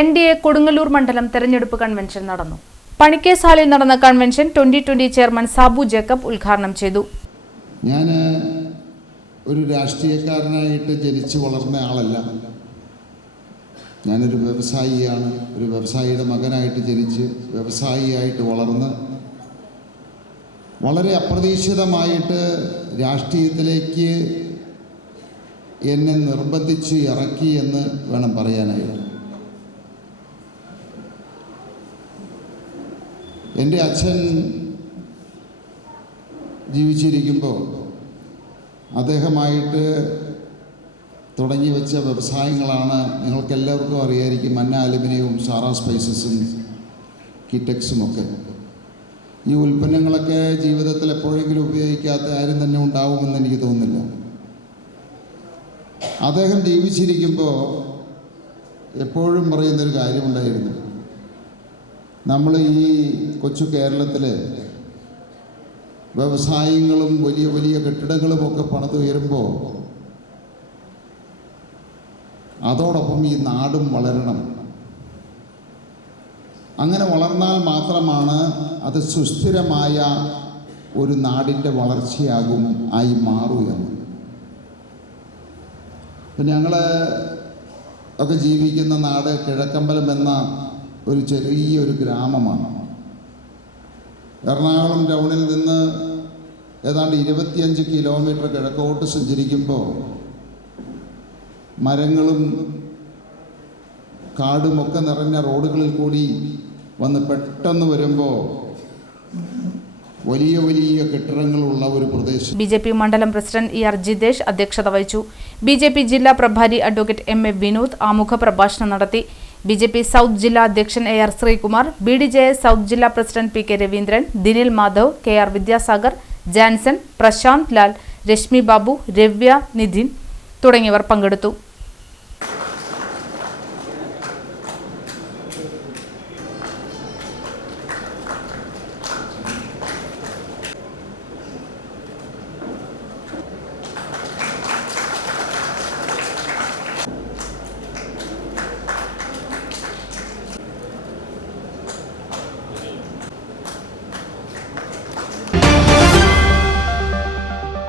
NDA Kodungallur മണ്ഡലം തെരഞ്ഞെടുപ്പ് convention നടന്നു. പണിക്കേസ് ഹാളിൽ നടന്ന കൺവെൻഷൻ 2020 ചെയർമാൻ സാബു ജേക്കബ് ഉദ്ഘാടനം ചെയ്തു. ഞാൻ ഒരു രാഷ്ട്രീയക്കാരനായിട്ട് ജനിച്ചു വളർന്ന ആളല്ല. ഞാനൊരു വ്യവസായിയാണ്. ഒരു വ്യവസായിയുടെ മകനായിട്ട് ജനിച്ച് വ്യവസായിയായിട്ട് വളർന്ന് വളരെ അപ്രതീക്ഷിതമായിട്ട് രാഷ്ട്രീയത്തിലേക്ക് എന്നെ നിർബന്ധിച്ച് ഇറക്കി എന്ന് വേണം പറയാനായിട്ട്. എൻ്റെ അച്ഛൻ ജീവിച്ചിരിക്കുമ്പോൾ അദ്ദേഹമായിട്ട് തുടങ്ങി വെച്ച വ്യവസായങ്ങളാണ് നിങ്ങൾക്കെല്ലാവർക്കും അറിയായിരിക്കും. മന്ന അലുമിനിയവും, സാറാ സ്പൈസസും, കിറ്റക്സും ഒക്കെ. ഈ ഉൽപ്പന്നങ്ങളൊക്കെ ജീവിതത്തിൽ എപ്പോഴെങ്കിലും ഉപയോഗിക്കാത്ത ആരും തന്നെ ഉണ്ടാവുമെന്ന് എനിക്ക് തോന്നുന്നില്ല. അദ്ദേഹം ജീവിച്ചിരിക്കുമ്പോൾ എപ്പോഴും പറയുന്നൊരു കാര്യമുണ്ടായിരുന്നു. നമ്മൾ ഈ കൊച്ചു കേരളത്തിൽ വ്യവസായങ്ങളും വലിയ വലിയ കെട്ടിടങ്ങളുമൊക്കെ പണിതുയരുമ്പോൾ അതോടൊപ്പം ഈ നാടും വളരണം. അങ്ങനെ വളർന്നാൽ മാത്രമാണ് അത് സുസ്ഥിരമായ ഒരു നാടിൻ്റെ വളർച്ചയാകും ആയി മാറുകയെന്ന്. ഇപ്പം ഞങ്ങൾ ഒക്കെ ജീവിക്കുന്ന നാട് കിഴക്കമ്പലം എന്ന ഒരു ചെറിയൊരു ഗ്രാമമാണ്. എറണാകുളം ടൗണിൽ നിന്ന് ഏതാണ്ട് 25 കിലോമീറ്റർ കിഴക്കോട്ട് സഞ്ചരിക്കുമ്പോൾ മരങ്ങളും കാടുമൊക്കെ നിറഞ്ഞ റോഡുകളിൽ കൂടി വന്ന് പെട്ടെന്ന് വരുമ്പോൾ വലിയ വലിയ കെട്ടിടങ്ങളുള്ള ഒരു പ്രദേശം. BJP മണ്ഡലം പ്രസിഡന്റ് ER ജിതേഷ് അധ്യക്ഷത വഹിച്ചു. BJP ജില്ലാ പ്രഭാരി അഡ്വക്കേറ്റ് MA വിനോദ് ആമുഖ പ്രഭാഷണം നടത്തി. BJP സൗത്ത് ജില്ലാ അധ്യക്ഷൻ AR ശ്രീകുമാർ, BDJS സൗത്ത് ജില്ലാ president PK Raveendran, Dinil Madhav, KR Vidyasagar, Janson, Prashanth Lal, Reshmi Babu, Ravya, Nidhin തുടങ്ങിയവർ പങ്കെടുത്തു.